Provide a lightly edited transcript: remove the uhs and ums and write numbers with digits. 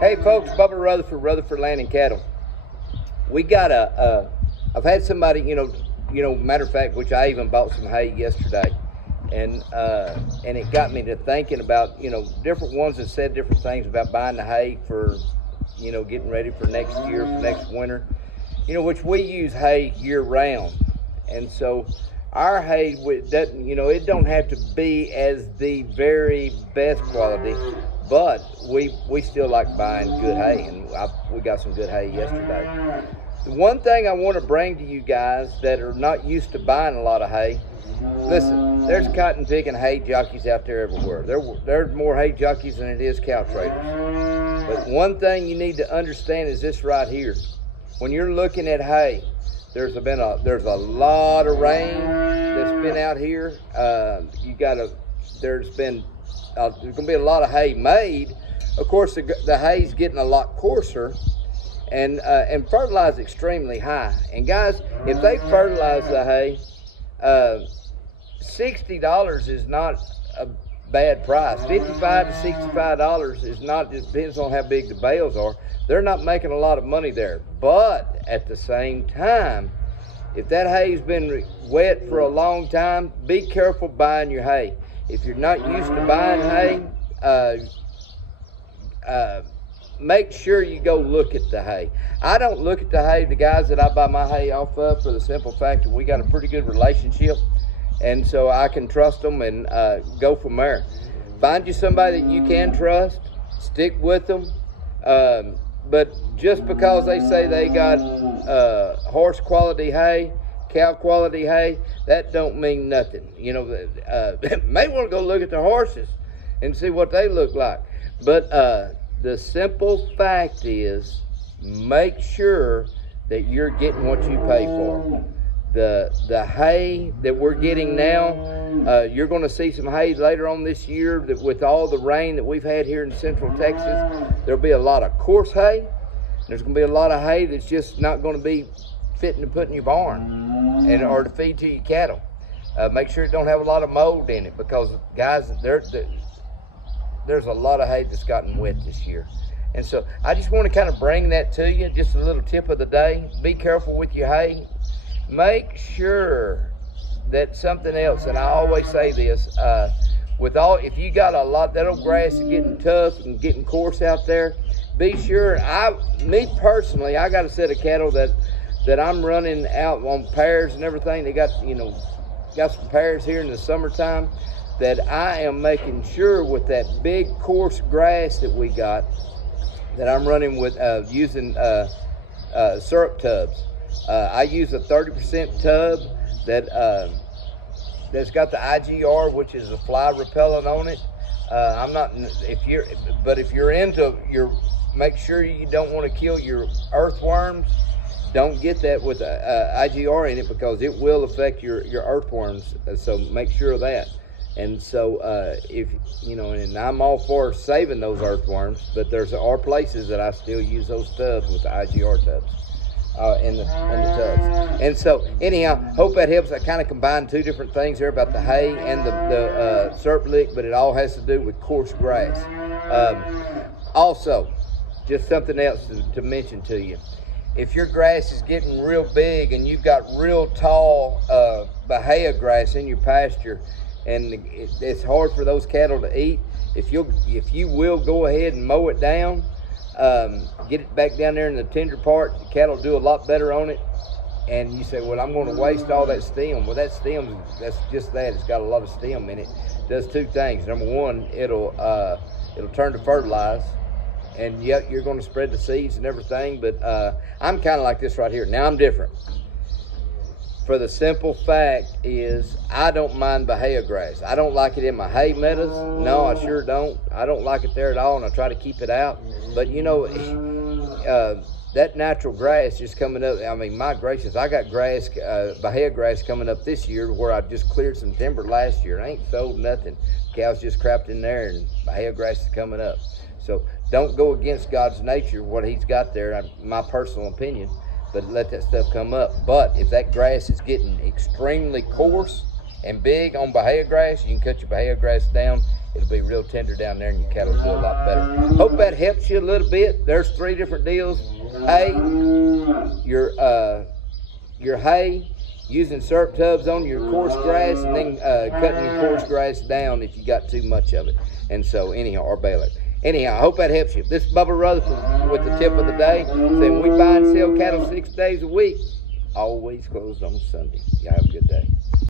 Hey folks, Bubba Rutherford, Rutherford Land and Cattle. We got I've had somebody, matter of fact, which I even bought some hay yesterday, and it got me to thinking about, different ones that said different things about buying the hay for, getting ready for next year, for next winter, which we use hay year round, and so our hay doesn't, it don't have to be as the very best quality, but we still like buying good hay, and we got some good hay yesterday. The one thing I want to bring to you guys that are not used to buying a lot of hay, listen, there's cotton picking hay jockeys out there everywhere. There's more hay jockeys than it is cow traders. But one thing you need to understand is this right here. When you're looking at hay, there's a lot of rain that's been out here. There's going to be a lot of hay made. Of course, the hay's getting a lot coarser and fertilized extremely high. And guys, if they fertilize the hay, $60 is not a bad price. $55 to $65 is not. It depends on how big the bales are. They're not making a lot of money there. But at the same time, if that hay's been wet for a long time, be careful buying your hay. If you're not used to buying hay, make sure you go look at the hay. I don't look at the hay, the guys that I buy my hay off of, for the simple fact that we got a pretty good relationship, and so I can trust them and go from there. Find you somebody that you can trust, stick with them, but just because they say they got horse quality hay, cow quality hay, that don't mean nothing. May want to go look at the horses and see what they look like, but the simple fact is, make sure that you're getting what you pay for. The hay that we're getting now, you're going to see some hay later on this year that with all the rain that we've had here in Central Texas, there'll be a lot of coarse hay. There's going to be a lot of hay that's just not going to be fitting to put in your barn or to feed to your cattle. Make sure it don't have a lot of mold in it, because guys, there's a lot of hay that's gotten wet this year. And so I just want to kind of bring that to you, just a little tip of the day. Be careful with your hay. Make sure that something else, and I always say this, if you got a lot, that old grass is getting tough and getting coarse out there, be sure, me personally, I got a set of cattle that I'm running out on pairs and everything. They got some pairs here in the summertime, that I am making sure with that big coarse grass that we got, that I'm running with using syrup tubs. I use a 30% tub that's got the IGR, which is a fly repellent on it. If you're into make sure you don't want to kill your earthworms. Don't get that with IGR in it, because it will affect your earthworms. So make sure of that. And so and I'm all for saving those earthworms, but there are places that I still use those tubs with the IGR tubs in the tubs. And so anyhow, hope that helps. I kind of combined two different things there about the hay and the syrup lick, but it all has to do with coarse grass. Also, just something else to mention to you. If your grass is getting real big and you've got real tall Bahia grass in your pasture, and it's hard for those cattle to eat, if you will go ahead and mow it down, get it back down there in the tender part, the cattle do a lot better on it. And you say, well, I'm going to waste all that stem. Well, that stem, that's just that. It's got a lot of stem in it. It does two things. Number one, it'll turn to fertilize, and yet you're going to spread the seeds and everything. But I'm kind of like this right here. Now I'm different. For the simple fact is, I don't mind Bahia grass. I don't like it in my hay meadows. No, I sure don't. I don't like it there at all, and I try to keep it out. But that natural grass just coming up. I mean, my gracious, I got grass, Bahia grass coming up this year, where I just cleared some timber last year. I ain't sold nothing. Cows just crapped in there, and Bahia grass is coming up. So don't go against God's nature, what He's got there. My personal opinion. But let that stuff come up. But if that grass is getting extremely coarse and big on Bahia grass, you can cut your Bahia grass down it'll be real tender down there and your cattle will do a lot better. Hope that helps you a little bit. There's 3 different deals. Hay, your hay, using syrup tubs on your coarse grass, and then cutting your coarse grass down if you got too much of it. And so anyhow, or baler. Anyhow, I hope that helps you. This is Bubba Rutherford with the tip of the day, saying we buy and sell cattle 6 days a week, always closed on Sunday. Y'all have a good day.